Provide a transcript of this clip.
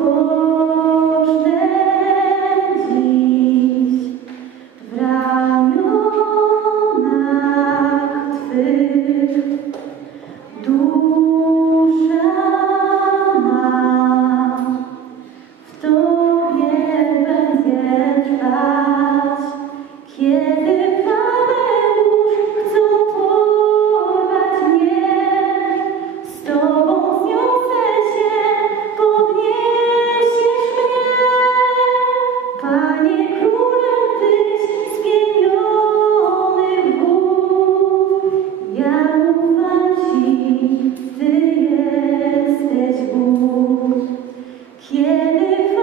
odpocznę dziś w ramionach Twych. Dusza ma w Tobie będzie trwać, kiedy Tadeusz chcą porwać mnie. Z Tobą zniosę się, podniesiesz mnie. Panie Królem Tyś spieniony Bóg, ja ufam Ci, Ty jesteś Bóg. Kiedy